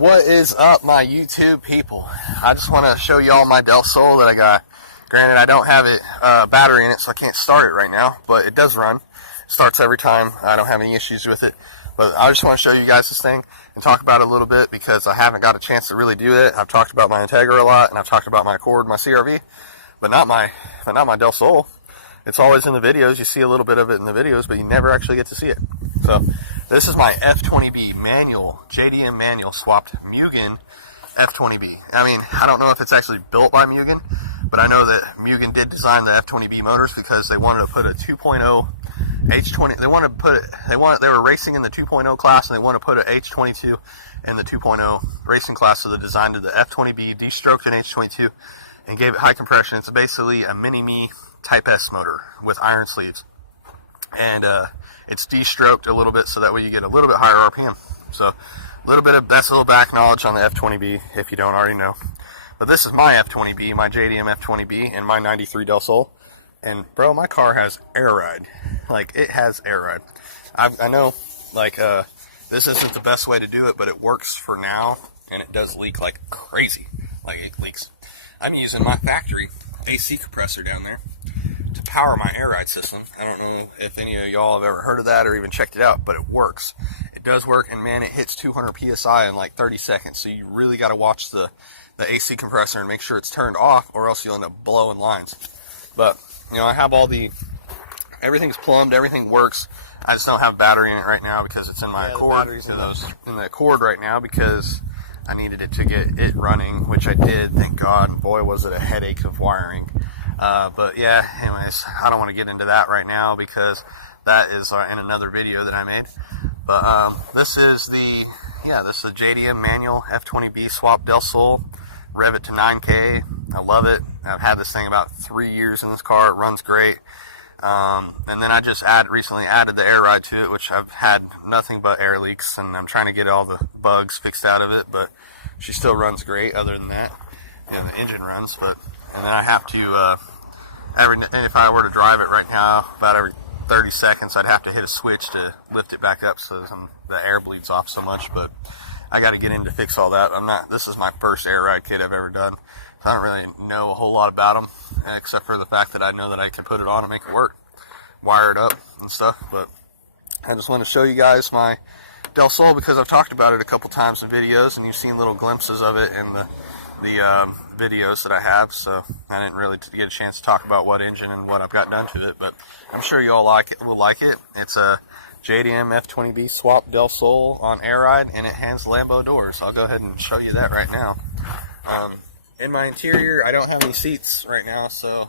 What is up, my YouTube people? I just want to show y'all my Delsol that I got. Granted, I don't have it battery in it, so I can't start it right now, but it does run. It starts every time. I don't have any issues with it. But I just want to show you guys this thing and talk about it a little bit because I haven't got a chance to really do it. I've talked about my Integra a lot, and I've talked about my Accord, my CRV, but not my Delsol. It's always in the videos. You see a little bit of it in the videos, but you never actually get to see it. So this is my F20B manual, JDM manual swapped Mugen F20B. I mean, I don't know if it's actually built by Mugen, but I know that Mugen did design the F20B motors because they wanted to put a 2.0 H20. They were racing in the 2.0 class, and they wanted to put an H22 in the 2.0 racing class. So they designed the F20B, de-stroked an H22, and gave it high compression. It's basically a mini-me Type S motor with iron sleeves, and it's de-stroked a little bit so that way you get a little bit higher RPM. So a little bit of best little back knowledge on the F20B if you don't already know. But this is my F20B, my JDM F20B, and my 93 Delsol. And bro, my car has air ride. Like, it has air ride. I know, like, this isn't the best way to do it, but it works for now, and it does leak like crazy. Like, it leaks. I'm using my factory AC compressor down there to power my air ride system. I don't know if any of y'all have ever heard of that or even checked it out, but it works. It does work, and man, it hits 200 PSI in like 30 seconds. So you really got to watch the AC compressor and make sure it's turned off, or else you'll end up blowing lines. But, you know, I have everything's plumbed, everything works. I just don't have battery in it right now because it's in my Accord. In the Accord right now because I needed it to get it running, which I did, thank God, and boy was it a headache of wiring. But yeah, anyways, I don't want to get into that right now because that is in another video that I made. But this is the JDM manual F20B swap Delsol. Rev it to 9K. I love it. I've had this thing about 3 years in this car. It runs great. And then I just recently added the air ride to it, which I've had nothing but air leaks, and I'm trying to get all the bugs fixed out of it, but she still runs great other than that. And the engine runs, and then I have to, if I were to drive it right now, about every 30 seconds, I'd have to hit a switch to lift it back up so the air bleeds off so much, but I got to get in to fix all that. This is my first air ride kit I've ever done. I don't really know a whole lot about them, except for the fact that I know that I can put it on and make it work, wire it up and stuff. But I just want to show you guys my Delsol because I've talked about it a couple times in videos, and you've seen little glimpses of it in the videos that I have. So I didn't really get a chance to talk about what engine and what I've got done to it, but I'm sure you all will like it. It's a JDM F20B swap Delsol on air ride, and it has Lambo doors. I'll go ahead and show you that right now. In my interior, I don't have any seats right now, so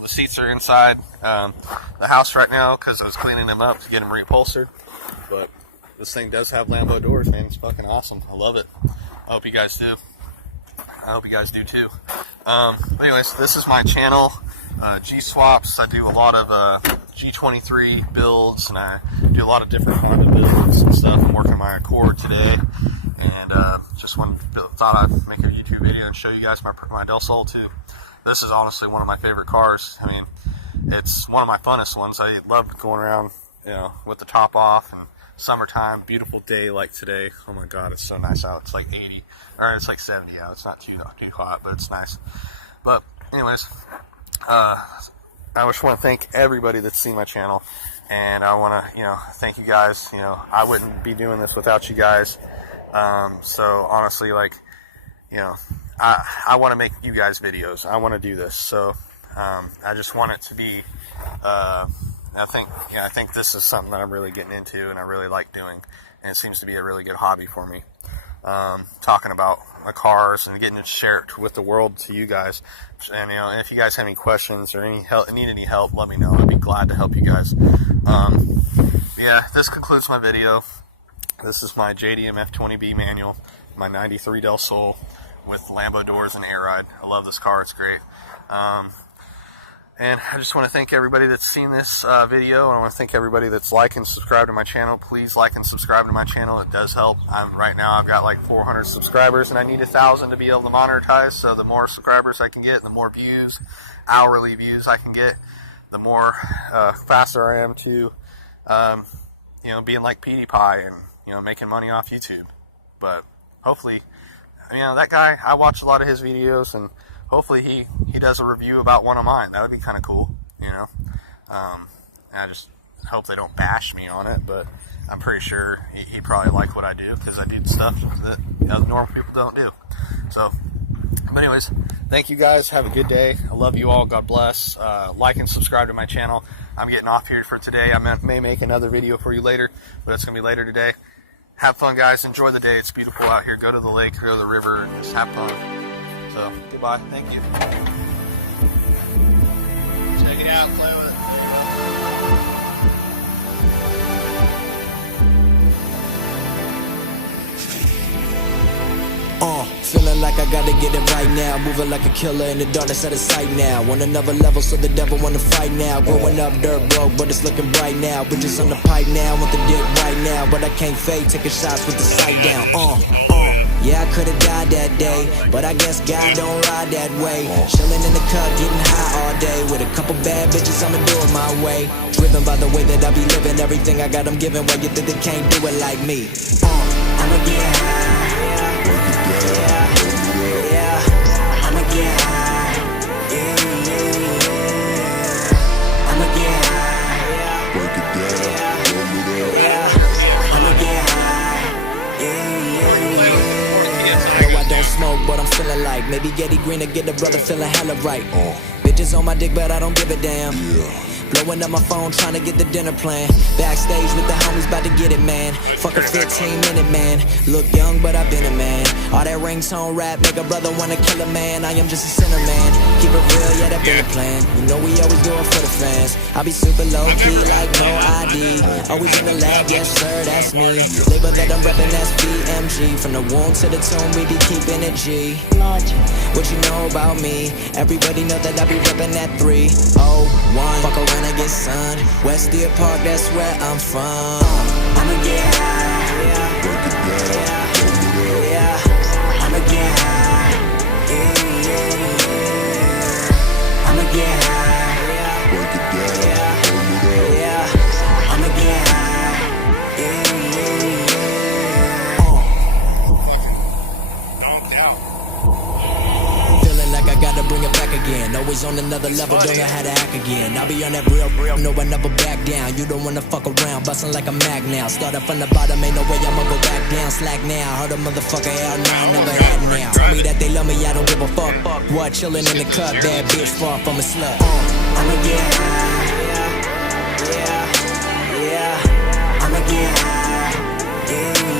the seats are inside the house right now because I was cleaning them up to get them reupholstered. But this thing does have Lambo doors, man. It's fucking awesome. I love it. I hope you guys do. I hope you guys do too. Anyways, this is my channel, G-Swaps. I do a lot of G23 builds, and I do a lot of different Honda builds and stuff. I'm working my Accord today, and just thought I'd make a YouTube video and show you guys my Delsol too. This is honestly one of my favorite cars. I mean, it's one of my funnest ones. I love going around, you know, with the top off, and summertime, beautiful day like today. Oh my God, it's so nice out. It's like 80, or it's like 70 out. It's not too hot, but it's nice. But anyways, I just want to thank everybody that's seen my channel, and I want to, thank you guys. I wouldn't be doing this without you guys. So honestly, like, I want to make you guys videos. I want to do this. So, I just want it to be, I think this is something that I'm really getting into and I really like doing. And it seems to be a really good hobby for me. Talking about my cars and getting to share it with the world to you guys. And, if you guys have any questions or need any help, let me know. I'd be glad to help you guys. Yeah, this concludes my video. This is my JDM F20B manual, my 93 Delsol with Lambo doors and air ride. I love this car. It's great. And I just want to thank everybody that's seen this video, and I want to thank everybody that's liked and subscribed to my channel. Please like and subscribe to my channel. It does help. Right now I've got like 400 subscribers, and I need 1,000 to be able to monetize. So the more subscribers I can get, the more views, hourly views I can get, the more faster I am to, being like PewDiePie and making money off YouTube. But hopefully, you know, that guy, I watch a lot of his videos, and hopefully he does a review about one of mine. That would be kind of cool, you know. I just hope they don't bash me on it, but I'm pretty sure he probably like what I do, because I do stuff that, you know, normal people don't do. So, but anyways, thank you guys. Have a good day. I love you all. God bless. Like and subscribe to my channel. I'm getting off here for today. I may make another video for you later, but it's going to be later today. Have fun, guys. Enjoy the day. It's beautiful out here. Go to the lake, go to the river, and just have fun. So, goodbye. Thank you. Check it out. Play with it. Feeling like I gotta get it right now. Moving like a killer in the darkness out of sight now. On another level, so the devil wanna fight now. Growing up dirt broke, but it's looking bright now. Bitches on the pipe now, want the dick right now. But I can't fake, taking shots with the sight down. Yeah, I could've died that day, but I guess God don't ride that way. Chilling in the cut, getting high all day. With a couple bad bitches, I'ma do it my way. Driven by the way that I be living, everything I got I'm giving. Why you think they can't do it like me? I'ma get high. I'ma get high, yeah. I'ma get high, break it down, yeah. I'ma get high, yeah. No, I don't smoke, but I'm feeling like maybe Getty Green to get the brother feeling hella right. Bitches on my dick, but I don't give a damn. Blowing up my phone, trying to get the dinner plan. Backstage with the homies, about to get it, man. Fuck a 15-minute man. Look young, but I've been a man. All that ringtone rap make a brother wanna kill a man. I am just a sinner, man. Keep it real, yeah, that been the plan. You know we always do it for the fans. I be super low-key, like no ID. Always in the lab, yes sir, that's me. Label that I'm reppin', that's BMG. From the womb to the tomb, we be keeping it G. What you know about me? Everybody know that I be reppin' that 301. Fuck around, I get sun. West Deer Park, that's where I'm from. I'ma get high, yeah. I'ma get high, yeah. I'ma get high, yeah. I'ma get high, feeling like I gotta bring it back again. Always on another level, don't know how to act again. I'll be on that real, no, I never back down. You don't wanna fuck around, bustin' like a Mac now. Started from the bottom, ain't no way I'ma go back down. Slack now, heard a motherfucker out now, never had now. Tell me that they love me, I don't give a fuck. What, chillin' in the cut, bad bitch, far from a slut. I'ma get high, yeah. I'ma get high, yeah.